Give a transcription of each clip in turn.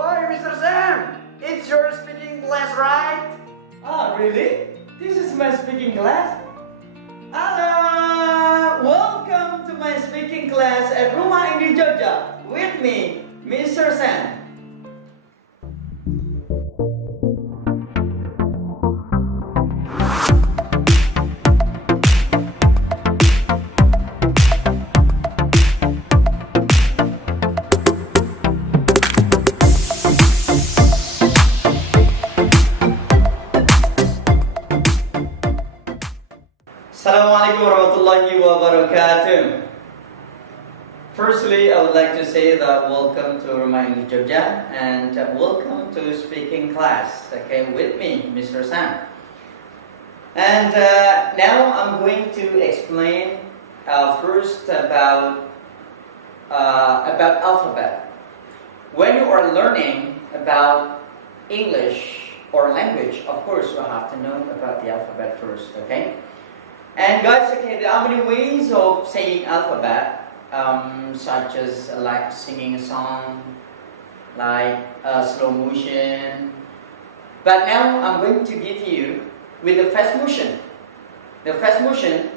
Hi, Mr. Sam! It's your speaking class, right? Ah, really? This is my speaking class? Hello! Welcome to my speaking class at Rumah Indi Jogja with me, Mr. Sam. Assalamualaikum warahmatullahi wabarakatuh. Firstly, I would like to say that welcome to Rumah Indi Jogja and welcome to speaking class, okay, with me, Mr. Sam. And now I'm going to explain first about alphabet. When you are learning about English or language, of course you have to know about the alphabet first, okay? And guys, okay, there are many ways of saying alphabet, such as like singing a song, like slow motion. But now I'm going to give you with the fast motion. The fast motion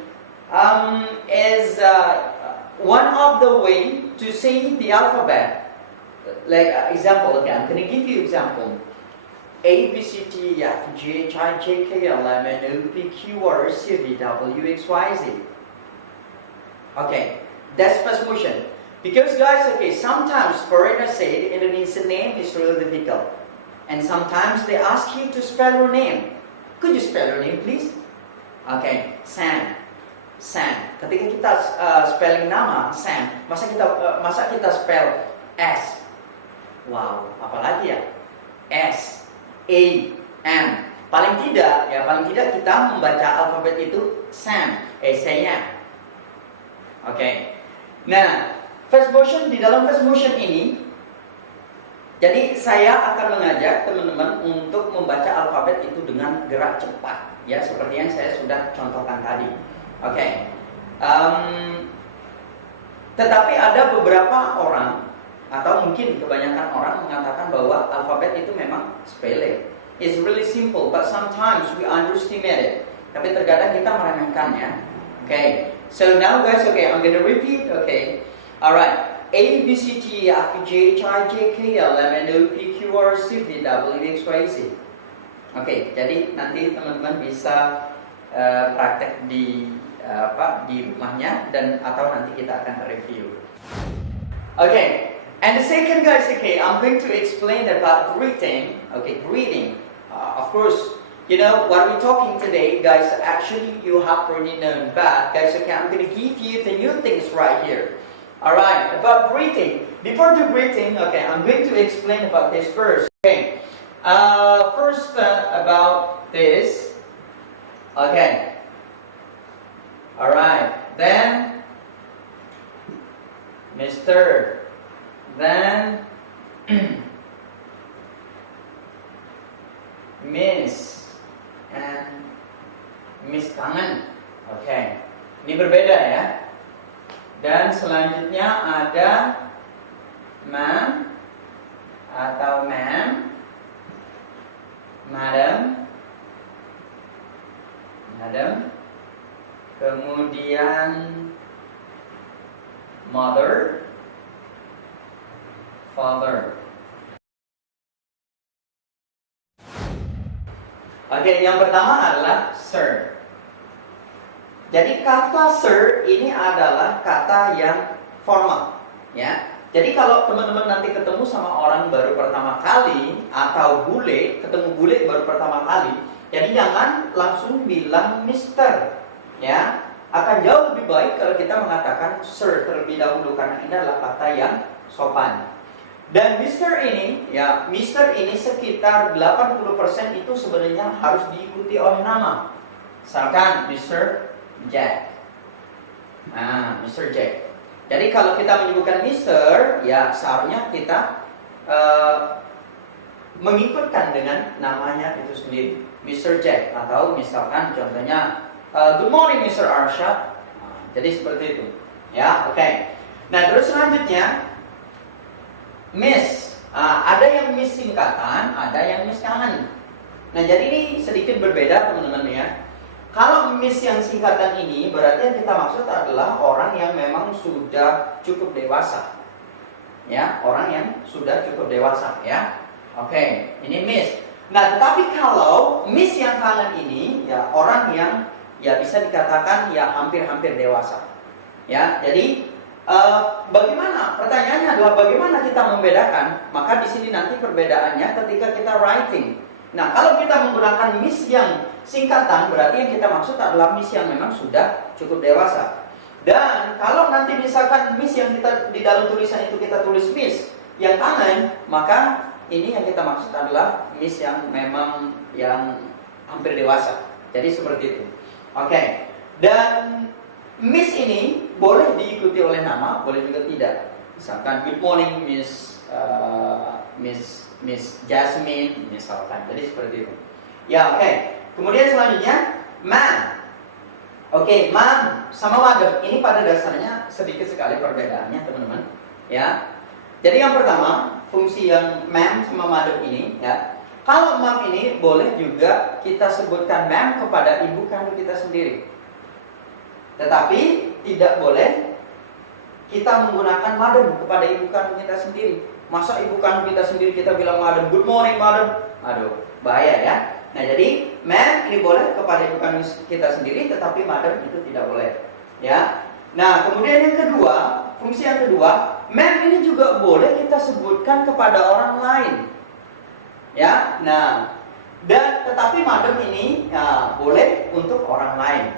is one of the way to say the alphabet. Like example, okay, I'm going to give you example. A, B, C, D, E, F, G, H, I, J, K, L, M, N, O, P, Q, R, S, T, V, W, X, Y, Z. Okay, that's fast motion. Because guys, okay, sometimes foreigners say the Indonesian name is really difficult. And sometimes they ask you to spell your name. Could you spell your name, please? Okay, Sam. Sam. Ketika kita spelling nama Sam, masa kita spell S? Wow, apalagi ya? S, A, M. Paling tidak kita membaca alfabet itu Sam, saya. Oke. Nah, fast motion, di dalam fast motion ini, jadi saya akan mengajak teman-teman untuk membaca alfabet itu dengan gerak cepat, ya, seperti yang saya sudah contohkan tadi. Oke. Tetapi ada beberapa orang atau mungkin kebanyakan orang mengatakan bahwa alfabet itu memang sepele. It's really simple, but sometimes we underestimate it. Tapi terkadang kita meremehkannya. Okay. So now guys, okay, I'm gonna repeat. Okay. Alright. A, B, C, D, E, F, G, H, I, J, K, L, M, N, O, P, Q, R, S, T, V, W, X, Y, Z. Oke. Jadi nanti teman-teman bisa praktek di rumahnya dan atau nanti kita akan review. Okay. And the second, guys, okay, I'm going to explain about greeting. Okay, greeting. Of course, you know what we're talking today, guys. Actually, you have already known, but guys, okay, I'm going to give you the new things right here. All right, about greeting. Before the greeting, okay, I'm going to explain about this first. Okay, first about this. Okay. All right. Then, Mr. Then Miss and Miss Kangen. Oke, ini berbeda ya. Dan selanjutnya ada ma'am atau ma'am, madam, kemudian mother, father. Oke, yang pertama adalah sir. Jadi kata sir ini adalah kata yang formal, ya. Jadi kalau teman-teman nanti ketemu sama orang baru pertama kali atau ketemu bule baru pertama kali, jadi jangan langsung bilang Mister, ya. Akan jauh lebih baik kalau kita mengatakan sir terlebih dahulu karena ini adalah kata yang sopan. Dan Mister ini, ya, Mister ini sekitar 80% itu sebenarnya harus diikuti oleh nama. Misalkan Mr. Jack. Nah, Mr. Jack. Jadi kalau kita menyebutkan Mister, ya seharusnya kita mengikutkan dengan namanya itu sendiri. Mr. Jack atau misalkan contohnya Good morning Mr. Arshad. Jadi seperti itu. Ya, oke. Nah, terus selanjutnya Miss. Ada yang Miss singkatan, ada yang Miss kangen. Nah, jadi ini sedikit berbeda teman-teman ya. Kalau Miss yang singkatan ini berarti yang kita maksud adalah orang yang memang sudah cukup dewasa. Ya, orang yang sudah cukup dewasa ya. Oke, ini Miss. Nah, tetapi kalau Miss yang kangen ini ya orang yang ya bisa dikatakan ya hampir-hampir dewasa. Ya, jadi bagaimana? Pertanyaannya adalah bagaimana kita membedakan? Maka di sini nanti perbedaannya ketika kita writing. Nah, kalau kita menggunakan Miss yang singkatan, berarti yang kita maksud adalah Miss yang memang sudah cukup dewasa. Dan kalau nanti misalkan Miss yang kita di dalam tulisan itu kita tulis Miss yang kangen, maka ini yang kita maksud adalah Miss yang memang yang hampir dewasa. Jadi seperti itu. Oke. Dan Miss ini boleh diikuti oleh nama, boleh juga tidak. Misalkan good morning Miss Jasmine misalkan. Jadi seperti itu. Ya, oke. Kemudian selanjutnya ma'am. Oke, ma'am sama madam. Ini pada dasarnya sedikit sekali perbedaannya, teman-teman. Ya. Jadi yang pertama, fungsi yang ma'am sama madam ini ya. Kalau ma'am ini boleh juga kita sebutkan ma'am kepada ibu kandung kita sendiri. Tetapi tidak boleh kita menggunakan madam kepada ibu kandung kita sendiri. Masa ibu kandung kita sendiri kita bilang madam, good morning madam. Aduh, bahaya ya. Nah, jadi ma'am ini boleh kepada ibu kandung kita sendiri, tetapi madam itu tidak boleh. Ya. Nah, kemudian yang kedua, fungsi yang kedua, ma'am ini juga boleh kita sebutkan kepada orang lain. Ya. Nah, dan tetapi madam ini ya, boleh untuk orang lain.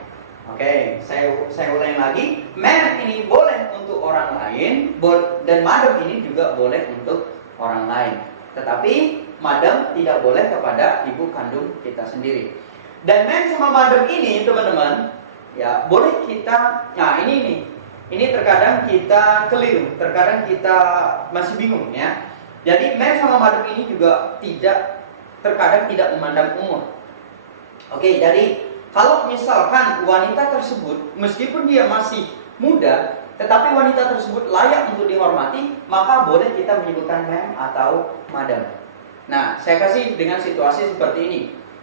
Oke, saya ulangi lagi. Ma'am ini boleh untuk orang lain dan madam ini juga boleh untuk orang lain. Tetapi madam tidak boleh kepada ibu kandung kita sendiri. Dan ma'am sama madam ini teman-teman, ya boleh kita. Nah ini terkadang kita keliru, terkadang kita masih bingung ya. Jadi ma'am sama madam ini juga terkadang tidak memandang umur. Oke, jadi kalau misalkan wanita tersebut, meskipun dia masih muda, tetapi wanita tersebut layak untuk dihormati, maka boleh kita menyebutkan ma'am atau madam. Nah, saya kasih dengan situasi seperti ini.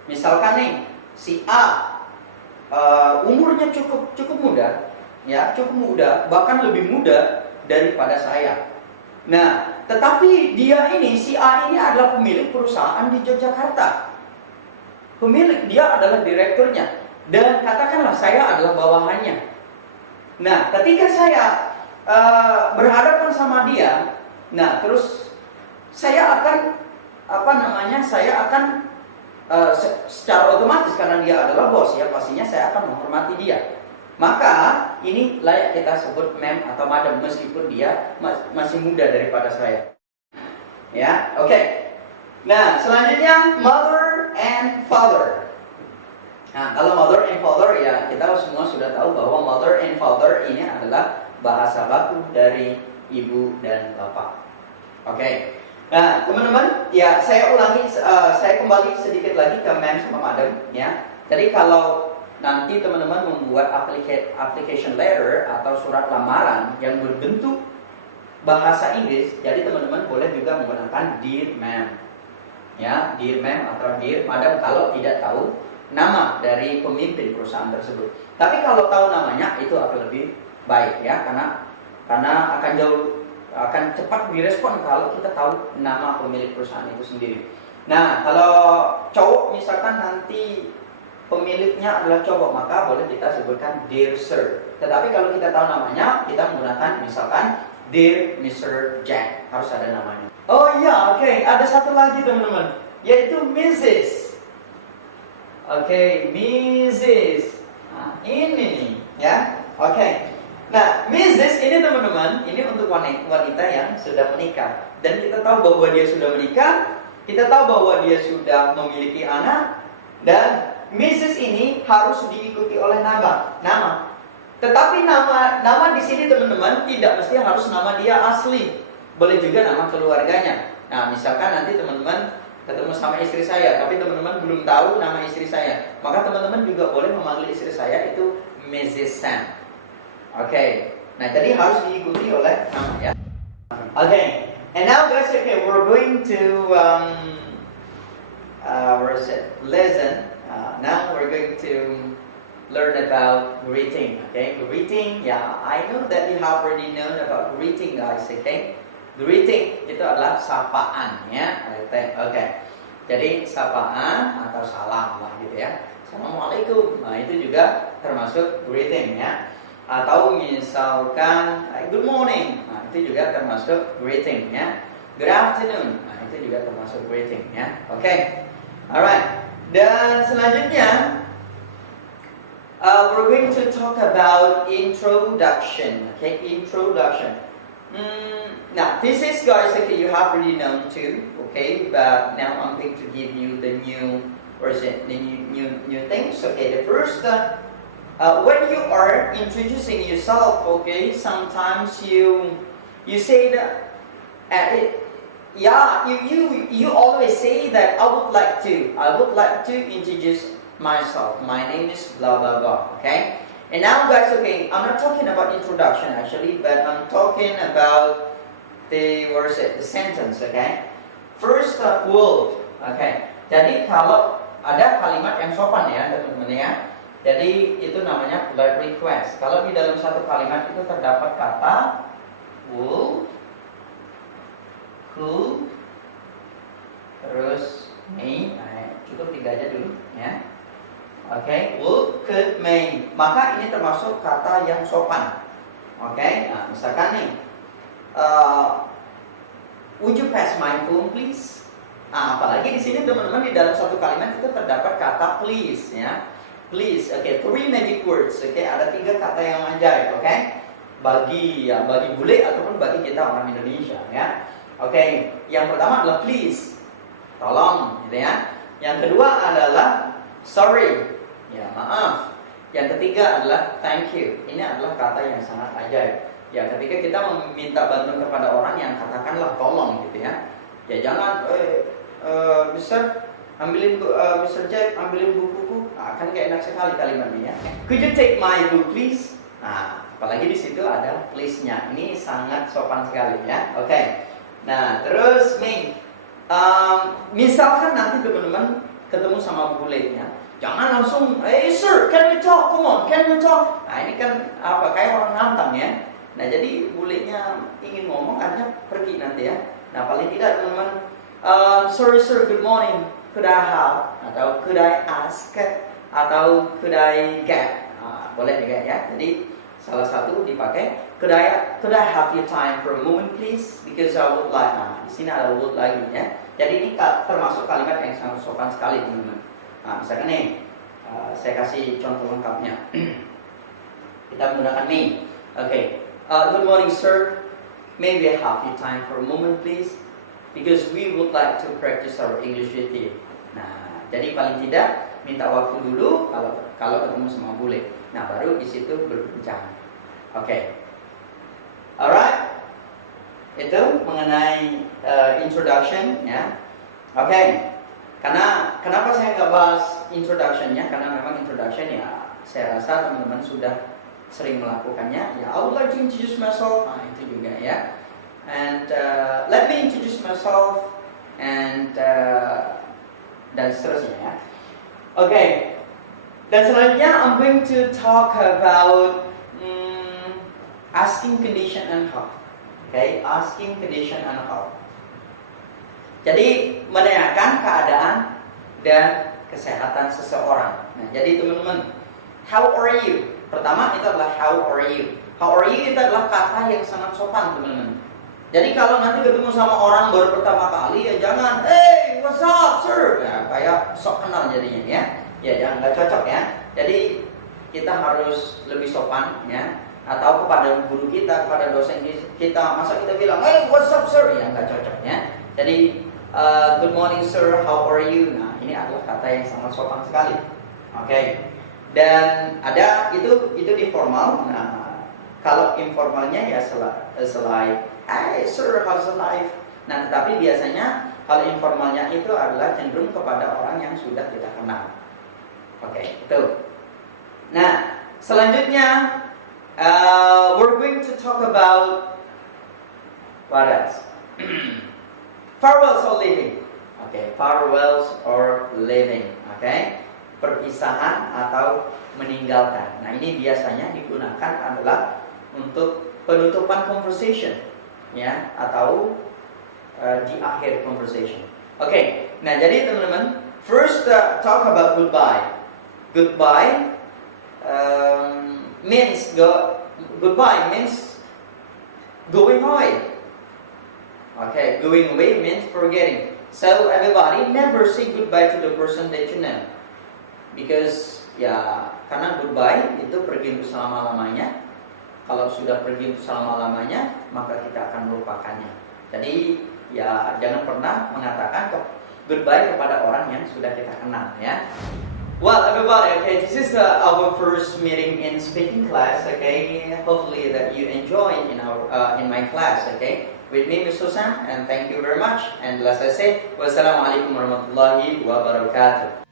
Misalkan nih, si A umurnya cukup muda, ya cukup muda, bahkan lebih muda daripada saya. Nah, tetapi si A ini adalah pemilik perusahaan di Yogyakarta. Dia adalah direkturnya. Dan katakanlah saya adalah bawahannya. Nah, ketika saya berhadapan sama dia, nah terus saya akan secara otomatis karena dia adalah bos ya, pastinya saya akan menghormati dia. Maka ini layak kita sebut ma'am atau madam meskipun dia masih muda daripada saya. Ya, oke. Nah, selanjutnya mother and father. Nah, kalau mother and father ya kita semua sudah tahu bahwa mother and father ini adalah bahasa baku dari ibu dan bapak. Oke. Nah, teman-teman, ya saya ulangi, saya kembali sedikit lagi ke ma'am sama madam ya. Jadi kalau nanti teman-teman membuat application letter atau surat lamaran yang berbentuk bahasa Inggris, jadi teman-teman boleh juga menggunakan dear ma'am. Ya, dear ma'am atau dear madam kalau tidak tahu nama dari pemimpin perusahaan tersebut. Tapi kalau tahu namanya itu akan lebih baik ya, karena akan cepat direspon kalau kita tahu nama pemilik perusahaan itu sendiri. Nah, kalau cowok misalkan nanti pemiliknya adalah cowok, maka boleh kita sebutkan dear sir. Tetapi kalau kita tahu namanya, kita menggunakan misalkan dear Mr. Jack, harus ada namanya. Oh iya, oke, ada satu lagi teman-teman, yaitu Mrs. Oke, Mrs. Nah, ini nih, ya. Oke. Nah, Mrs. ini teman-teman, ini untuk wanita yang sudah menikah. Dan kita tahu bahwa dia sudah menikah, kita tahu bahwa dia sudah memiliki anak, dan Mrs. ini harus diikuti oleh nama. Tetapi nama di sini teman-teman tidak mesti harus nama dia asli. Boleh juga nama keluarganya. Nah, misalkan nanti teman-teman ketemu sama istri saya, tapi teman-teman belum tahu nama istri saya, maka teman-teman juga boleh memanggil istri saya itu Mrs. Sam. Oke. Nah, jadi harus diikuti oleh nama ya. Oke. And now guys, okay, we're going to where is it? Lesson. Now we're going to learn about greeting. Okay, greeting. Yeah, I know that you have already known about greeting, guys. Okay, greeting itu adalah sapaan, ya. Okay. Jadi sapaan atau salam lah gitu ya. Assalamualaikum. Nah itu juga termasuk greeting ya. Atau misalkan good morning. Nah itu juga termasuk greeting ya. Good afternoon. Nah itu juga termasuk greeting ya. Oke. Alright. Dan selanjutnya we're going to talk about introduction. Okay, introduction. Now this is guys, okay, you have already known too. Okay, but now I'm going to give you the new, the new things. Okay, the first, when you are introducing yourself, okay, sometimes you say that, yeah, you always say that I would like to introduce myself. My name is blah blah blah. Okay, and now guys, okay, I'm not talking about introduction actually, but I'm talking about the sentence. Okay. First word, okay. Jadi kalau ada kalimat yang sopan ya teman-teman ya. Jadi itu namanya polite request. Kalau di dalam satu kalimat itu terdapat kata would, could, terus may. Nah, cukup 3 aja dulu ya. Oke, would, could, may. Maka ini termasuk kata yang sopan. Oke, nah misalkan nih. Would you pass my phone please? Nah, apalagi di sini teman-teman di dalam satu kalimat itu terdapat kata please ya. Please, oke, 3 magic words. Oke, ada 3 kata yang ajaib, oke? Bagi bule ataupun bagi kita orang Indonesia ya. Oke, yang pertama adalah please. Tolong gitu ya. Yang kedua adalah sorry. Ya, maaf. Yang ketiga adalah thank you. Ini adalah kata yang sangat ajaib. Ya, ketika kita meminta bantuan kepada orang yang katakanlah tolong gitu ya. Ya jangan Mister Jack ambilin bukuku. Nah, kan gak enak sekali kalimatnya ya. Could you take my book please? Nah, apalagi di situ ada please-nya. Ini sangat sopan sekali ya. Oke. Nah, terus nih misalkan nanti teman-teman ketemu sama bule ya. Jangan langsung, hey sir, can we talk? Come on, can we talk? Nah, ini kan apa kayak orang nantang ya. Nah jadi bulenya ingin ngomong akhirnya pergi nanti ya. Nah paling tidak teman-teman, sorry sir, good morning, could I have, atau could I ask, atau could I get, boleh juga ya. Jadi salah satu dipakai, could I have your time for a moment please, because I would like. Nah di sini ada would lagi ya. Jadi ini termasuk kalimat yang sangat sopan sekali teman-teman. Nah misalkan nih, saya kasih contoh lengkapnya. Kita menggunakan me. Oke. Good morning, sir. Maybe I have your time for a moment, please, because we would like to practice our English with you. Nah, jadi paling tidak minta waktu dulu kalau ketemu sama bule. Nah, baru di situ berbincang. Oke. Alright. Itu mengenai introduction, ya. Oke. Karena kenapa saya nggak bahas introduction-nya? Karena memang introduction ya, saya rasa teman-teman sudah sering melakukannya. Ya, I would like to introduce myself. Nah, itu juga ya. And let me introduce myself and dan seterusnya ya. Oke. Dan selanjutnya I'm going to talk about asking condition and how. Oke, asking condition and how. Jadi menanyakan keadaan dan kesehatan seseorang. Nah, jadi teman-teman, how are you? Pertama itu adalah how are you. How are you itu adalah kata yang sangat sopan teman-teman. Jadi kalau nanti ketemu sama orang baru pertama kali ya jangan, hey what's up sir, ya kayak sok kenal jadinya ya. Ya jangan, nggak cocok ya. Jadi kita harus lebih sopan ya. Atau kepada guru kita, kepada dosen kita, masa kita bilang, hey what's up sir, ya nggak cocok ya. Jadi good morning sir, how are you? Nah ini adalah kata yang sangat sopan sekali. Oke. Dan ada itu di formal. Nah, kalau informalnya ya selain hey sir, how's the life? Nah, tetapi biasanya kalau informalnya itu adalah cenderung kepada orang yang sudah kita kenal. Oke, itu. Nah, selanjutnya we're going to talk about what else? Farewells or leaving. Oke, farewells or leaving. Oke, perpisahan atau meninggalkan. Nah, ini biasanya digunakan adalah untuk penutupan conversation, ya, atau di akhir conversation. Oke, nah jadi teman-teman, first talk about goodbye. Goodbye means goodbye means going away. Okay, going away means forgetting. So everybody never say goodbye to the person that you know, because ya karena goodbye itu pergi untuk selama-lamanya. Kalau sudah pergi untuk selama-lamanya, maka kita akan melupakannya. Jadi ya jangan pernah mengatakan goodbye kepada orang yang sudah kita kenal, ya. Well, everybody, okay, this is our first meeting in speaking class, okay. Hopefully that you enjoy in my class, okay. With me, Mr. Sam, and thank you very much. And as I said, wassalamualaikum warahmatullahi wabarakatuh.